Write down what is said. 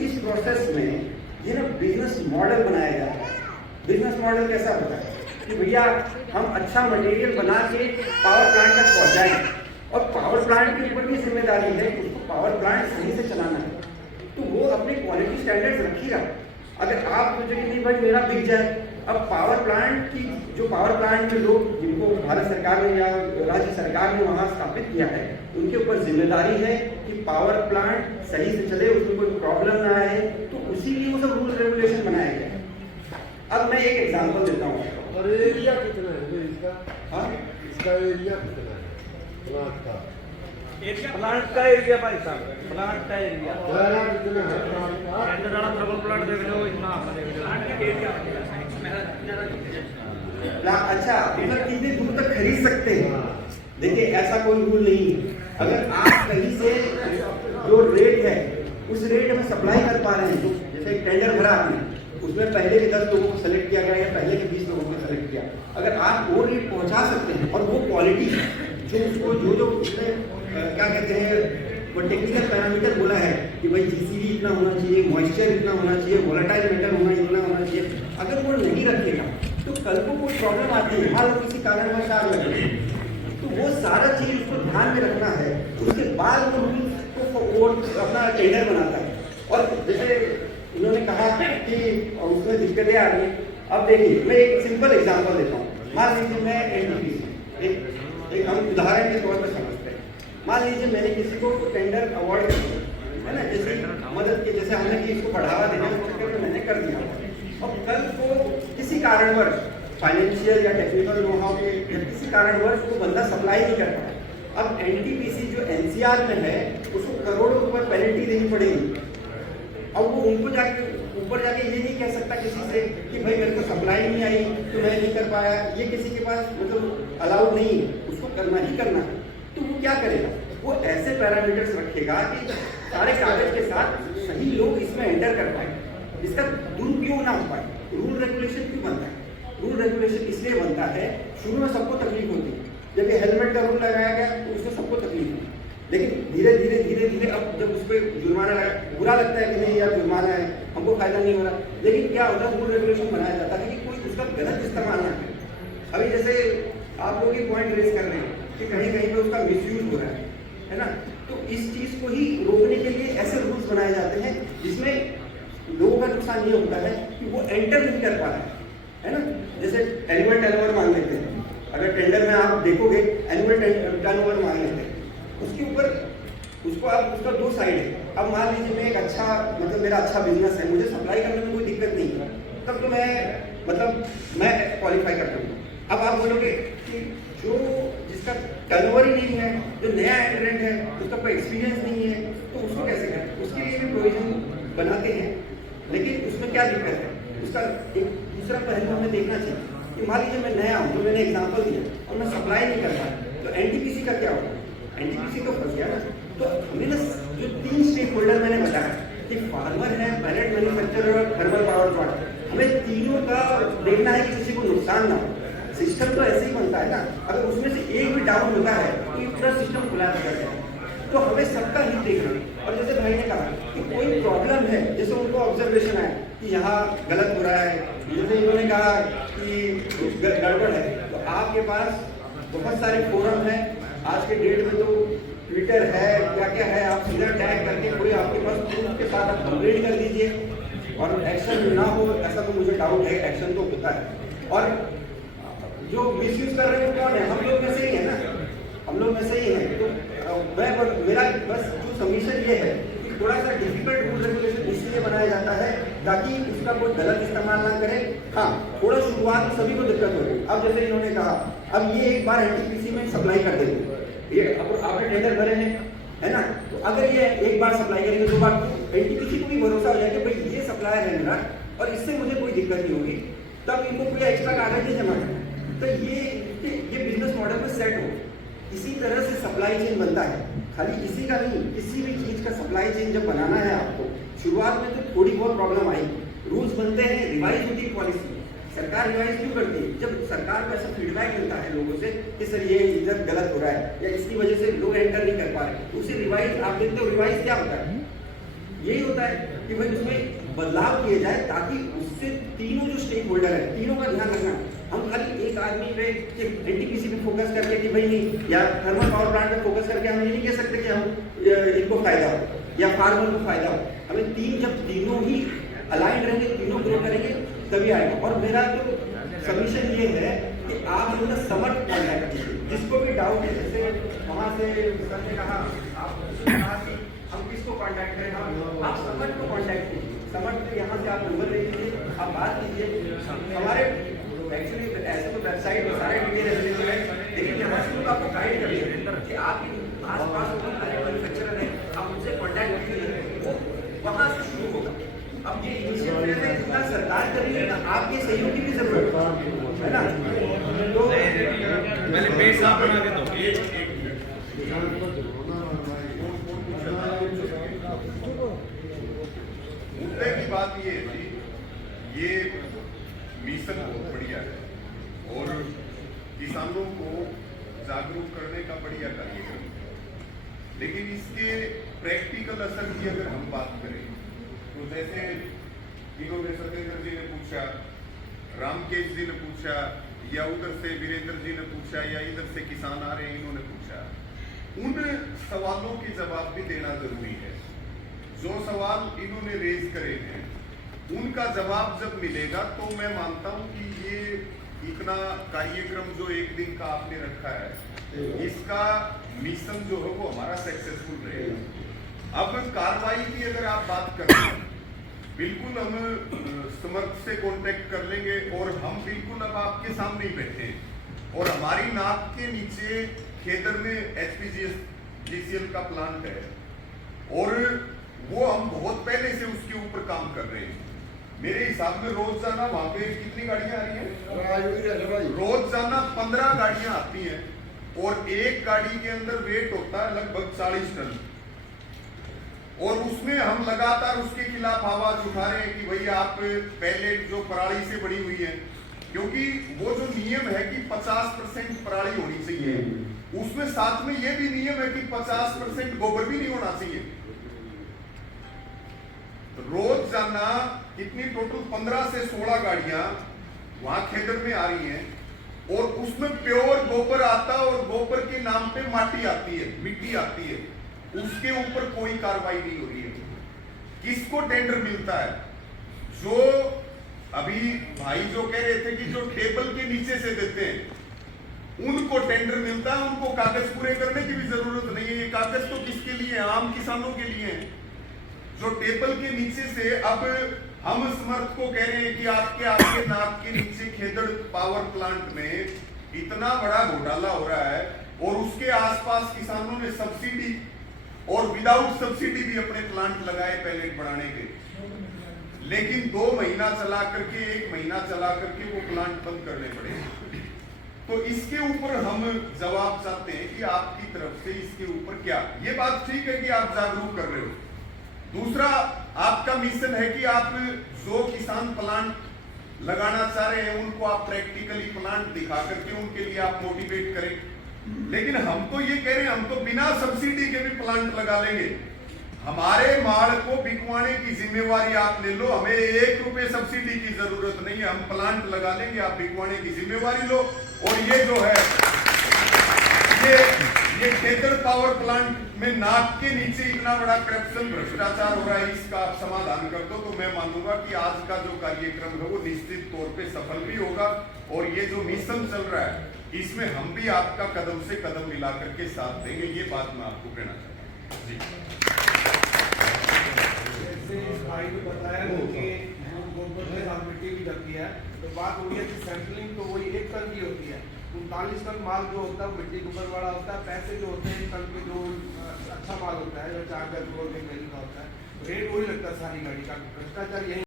इस प्रोसेस में ये ना बिजनेस मॉडल बनाया जाता है। बिजनेस मॉडल कैसा होता है कि भैया हम अच्छा मटेरियल बना के पावर प्लांट तक पहुंचाएं, और पावर प्लांट के ऊपर भी जिम्मेदारी है कि उसको पावर प्लांट सही से चलाना है। तो वो अपने क्वालिटी स्टैंडर्ड्स रखिएगा। अगर आप सोचे कि नहीं भाई मेरा बिक जाए, अब पावर प्लांट की जो पावर प्लांट के लोग जिनको भारत सरकार ने या राज्य सरकार ने वहाँ स्थापित किया है, उनके ऊपर जिम्मेदारी है कि पावर प्लांट सही से चले, उसमें कोई प्रॉब्लम ना आए। तो उसी लिए वो सब रूल रेगुलेशन बनाया गया है। अब मैं एक एग्जांपल देता हूँ। और एरिया कितना है इसका? हाँ, इसका एरिया कितना है प्लांट का? प्लांट का एरिया भाई साहब, प्लांट का एरिया दायरा कितना है प्लांट का? सेंटर वाला थर्मल प्लांट देख लो, इतना देख लो प्लांट का एरिया। अच्छा, मतलब कितनी दूर तक खरीद सकते हैं? देखिए ऐसा कोई रूल नहीं है। अगर आप कहीं से जो रेट है उस रेट में सप्लाई कर पा रहे हैं, तो जैसे टेंडर भरा आपने, उसमें पहले के 10 लोगों को सेलेक्ट किया गया या पहले के 20 लोगों को सेलेक्ट किया, अगर आप वो रेट पहुंचा सकते हैं और वो क्वालिटी जो उसको जो उसने क्या कहते हैं वो टेक्निकल पैरामीटर बोला है कि भाई जीसीबी इतना होना चाहिए, मॉइस्चर इतना होना चाहिए, वोलेटाइल मेटल इतना होना चाहिए, अगर वो नहीं रखेगा तो कल को कोई प्रॉब्लम आती है, मान लो किसी कारणवश आ गया, तो वो सारा चीज उसको ध्यान में रखना है। उसके बाद वो रूल को अपना टेंडर बनाता है। और जैसे उन्होंने कहा कि उसमें दिक्कतें आ रही हैं। अब देखिए मैं एक सिंपल एग्जांपल देता हूँ। मान लीजिए मैं एनटीपीसी एक हम उदाहरण के तौर पर समझते हैं। मान लीजिए मैंने किसी को टेंडर अवार्ड कर दिया है ना, जैसे मदद के जैसे हमने कि इसको बढ़ावा देने के चक्कर में मैंने कर दिया, और कल को किसी कारणवश फाइनेंशियल या टेक्निकल नो हाउ के या किसी कारणवश वो बंदा सप्लाई नहीं कर पाया। अब एनटीपीसी जो एनसीआर में है उसको करोड़ों रुपए पेनल्टी देनी पड़ेगी। अब वो उनको जाके ऊपर जाके ये नहीं कह सकता किसी से कि भाई मेरे को सप्लाई नहीं आई तो मैं नहीं कर पाया, ये किसी के पास मतलब अलाउड नहीं है, उसको करना ही करना है। तो वो क्या करेगा, वो ऐसे पैरामीटर्स रखेगा कि सारे कागज के साथ सही लोग इसमें एंटर कर पाए, इसका दुरुपयोग ना हो पाए। रूल रेगुलेशन क्यों बनता है? रूल रेगुलेशन इसलिए बनता है, शुरू में सबको तकलीफ होती है, जब ये हेलमेट का रूल लगाया गया तो उससे सबको तकलीफ हुई, लेकिन धीरे धीरे अब जब उस पर जुर्माना लगा, बुरा लगता है कि नहीं यार जुर्माना है, हमको फायदा नहीं हो रहा, लेकिन क्या होता है रूल रेगुलेशन बनाया जाता है कि कोई उसका गलत इस्तेमाल ना करे। अभी जैसे आप लोग ये पॉइंट रेज कर रहे हैं कि कहीं कहीं पे उसका मिसयूज हो रहा है ना, तो इस चीज को ही रोकने के लिए ऐसे रूल्स बनाए जाते हैं जिसमें लोगों का नुकसान ये होता है कि वो एंटर नहीं कर पा रहे है ना। जैसे एनुअल टर्नओवर मांग लेते हैं, अगर टेंडर में आप देखोगे एनुअल टर्नओवर मांग लेते हैं, उसके ऊपर उसको आप उसका दो साइड है। अब मान लीजिए मैं एक अच्छा मतलब मेरा अच्छा बिजनेस है, मुझे सप्लाई करने में कोई दिक्कत नहीं है, तब तो मैं मतलब मैं क्वालिफाई करता हूँ। अब आप बोलोगे कि जो जिसका टर्नओवर ही नहीं है, जो नया एंट्रेंट है, उसका कोई एक्सपीरियंस नहीं है, तो उसको कैसे करें? उसके लिए भी प्रोविजन बनाते हैं, लेकिन उसमें क्या दिक्कत है, उसका एक दूसरा पहलू हमें देखना चाहिए कि मान लीजिए मैं नया हूँ, जो मैंने एग्जाम्पल दिया और मैं सप्लाई नहीं कर पाया, तो एनटीपीसी का क्या होगा? एनटीपीसी तो फंस गया ना। तो हमने ना जो 3 स्टेक होल्डर मैंने बताया कि फार्मर है, पैलेट मैन्युफैक्चरर और थर्मल पावर प्लांट, हमें तीनों का देखना है कि किसी को नुकसान ना हो। सिस्टम तो ऐसे ही बनता है ना, अगर उसमें से एक भी डाउन होता है तो पूरा सिस्टम कोलैप्स कर जाएगा। तो हमें सबका हित देखना है। और जैसे भाई ने कहा कि कोई प्रॉब्लम है, जैसे उनको ऑब्जर्वेशन आया कि यहाँ गलत हो रहा है, जैसे इन्होंने कहा कि गड़बड़ है, तो आपके पास बहुत सारे फोरम हैं आज के डेट में, तो ट्विटर है, क्या क्या है, आप सीधा टैग करके कोई आपके पास प्रूफ के साथ आप कंप्लेंट कर दीजिए और एक्शन ना हो, ऐसा तो मुझे डाउट है, एक्शन तो होता है। और जो मिसयूज कर रहे हैं कौन है? हम लोग में से ही है ना, हम लोग में से ही है। तो मेरा बस जो सबमिशन ये है कि थोड़ा सा डिफिकल्ट रूल रेगुलेशन इसलिए बनाया जाता है ताकि उसका कोई गलत इस्तेमाल ना करे। हाँ, थोड़ा शुरुआत में सभी को दिक्कत हो रही। अब जैसे इन्होंने कहा, अब ये एक बार एनटीपीसी में सप्लाई कर देंगे, ये अब आपने टेंडर भरे हैं है ना, तो अगर ये एक बार सप्लाई करेंगे, 2 बार, एनटीपीसी को भी भरोसा हो जाएगा कि भाई ये सप्लायर है मेरा और इससे मुझे कोई दिक्कत नहीं होगी, तब इनको कोई एक्स्ट्रा कागज नहीं जमा करना। तो ये बिजनेस मॉडल में सेट हो। इसी तरह से सप्लाई चेन बनता है, खाली इसी का नहीं, किसी भी चीज का सप्लाई चेन जब बनाना है आपको, शुरुआत में तो थोड़ी बहुत प्रॉब्लम आई, रूल्स बनते हैं, रिवाइज होती है पॉलिसी। सरकार रिवाइज क्यों करती है? जब सरकार को ऐसा फीडबैक मिलता है लोगों से कि सर ये इधर गलत हो रहा है या इसकी वजह से लोग एंटर नहीं कर पा रहे, उसे रिवाइज आप देखते हो। रिवाइज क्या होता है? यही होता है कि भाई उसमें बदलाव किए जाए, ताकि उससे तीनों जो स्टेक होल्डर है, तीनों का ध्यान रखना। हम खाली एक आदमी पे एनटीपीसी पे फोकस करके कि भाई नहीं, या थर्मल पावर प्लांट पे फोकस करके हम ये नहीं कह सकते कि हम इनको फायदा हो या फार्मर को फायदा हो। हमें जब तीनों ही अलाइन रहेंगे, तीनों ग्रो करेंगे, तभी आएगा। और मेरा जो सबमिशन ये है कि आप जो है समर्थ कॉन्टैक्ट कीजिए, जिसको भी डाउट है। जैसे वहाँ से सर ने कहा, आप कहा कि हम किसको कॉन्टैक्ट करें, आप समर्थ को कॉन्टैक्ट कीजिए। समर्थ पे यहाँ से आप नंबर ले लीजिए, आप बात कीजिए। हमारे एक्चुअली ऐसे तो वेबसाइट में सारे डिटेल अवेलेबल है, लेकिन यहाँ से लोग आपको गाइड करेंगे कि आपके आस-पास मैन्युफैक्चरर है, आप उनसे कॉन्टैक्ट कीजिए, वो वहाँ से शुरू होगा। अब ये इनिशियल फेज में जितना सरकार करेगी ना, आपके सहयोग की भी जरूरत है ना। तो पहले पेज साफ बना के दो। किसान को जुर्माना मुद्दे की बात ये है जी, ये मिशन बहुत बढ़िया है और किसानों को जागरूक करने का बढ़िया कार्यक्रम है। लेकिन इसके प्रैक्टिकल असर की अगर हम बात करें तो जैसे इन्होंने सत्येंद्र जी ने पूछा, रामकेश जी ने पूछा, या उधर से वीरेंद्र जी ने पूछा, या इधर से किसान आ रहे हैं इन्होंने पूछा, उन सवालों के जवाब भी देना जरूरी है। जो सवाल इन्होंने रेज करे हैं उनका जवाब जब मिलेगा तो मैं मानता हूं कि ये इतना कार्यक्रम जो एक दिन का आपने रखा है, इसका मिशन जो है वो हमारा सक्सेसफुल रहेगा। अब कार्रवाई की अगर आप बात करें, बिल्कुल हम समर्थ से कांटेक्ट कर लेंगे और हम बिल्कुल अब आपके सामने ही बैठे हैं और हमारी नाक के नीचे खेतर में एचपीजीसीएल का प्लांट है और वो हम बहुत पहले से उसके ऊपर काम कर रहे हैं। मेरे हिसाब में रोजाना वहां पे कितनी गाड़ियां आ रही हैं? रोजाना 15 गाड़ियां आती हैं और एक गाड़ी के अंदर वेट होता है लगभग 40 टन और उसमें हम लगातार उसके खिलाफ आवाज उठा रहे हैं कि भाई आप पहले जो पराली से बड़ी हुई है, क्योंकि वो जो नियम है कि 50% पराली होनी चाहिए, उसमें साथ में ये भी नियम है कि 50% गोबर भी नहीं होना चाहिए। तो रोजाना कितनी टोटल 15 से 16 गाड़ियां वहां खेतर में आ रही हैं और उसमें प्योर गोबर आता है और गोबर के नाम पे माटी आती है, मिट्टी आती है, उसके ऊपर कोई कार्रवाई नहीं हो रही है। किसको टेंडर मिलता है? जो अभी भाई जो कह रहे थे कि जो टेबल के नीचे से देते हैं उनको टेंडर मिलता है, उनको कागज पूरे करने की भी जरूरत नहीं है। ये कागज तो किसके लिए है? आम किसानों के लिए है। जो टेबल के नीचे से अब हम समर्थ को कह रहे हैं कि आपके नाक के नीचे खेदड़ पावर प्लांट में इतना बड़ा घोटाला हो रहा है और उसके आसपास किसानों ने सब्सिडी और विदाउट सब्सिडी भी अपने प्लांट लगाए पैलेट बढ़ाने के, लेकिन 2 महीना चला करके 1 महीना चला करके वो प्लांट बंद करने पड़े। तो इसके ऊपर हम जवाब चाहते हैं कि आपकी तरफ से इसके ऊपर क्या। ये बात ठीक है कि आप जागरूक कर रहे हो। दूसरा आपका मिशन है कि आप जो किसान प्लांट लगाना चाह रहे हैं उनको आप प्रैक्टिकली प्लांट दिखा करके उनके लिए आप मोटिवेट करें। लेकिन हम तो ये कह रहे हैं हम तो बिना सब्सिडी के भी प्लांट लगा लेंगे। हमारे माल को बिकवाने की जिम्मेवारी आप ले लो, हमें 1 रुपए सब्सिडी की जरूरत नहीं है, हम प्लांट लगा लेंगे, आप बिकवाने की जिम्मेवारी लो। और ये जो है ये खेतर पावर प्लांट में नाक के नीचे इतना बड़ा करप्शन भ्रष्टाचार हो रहा है, इसका आप समाधान कर दो तो मैं मानूंगा कि आज का जो कार्यक्रम है वो निश्चित तौर पे सफल भी होगा। और ये जो मिशन चल रहा है इसमें हम भी आपका कदम से कदम मिला करके साथ देंगे, ये बात मैं आपको कहना चाहता हूँ। जी जैसे इस भाई को बताया कि गोबर के साथ मिट्टी भी लगती है, तो बात हो गई कि सैंपलिंग तो वही 1 टन की होती है। 39 टन माल जो होता है मिट्टी गोबर वाला होता है। पैसे जो होते हैं 1 टन के जो अच्छा माल होता है जो 4 करोड़ के करीब का होता है, रेट वही लगता है सारी गाड़ी का। भ्रष्टाचार यही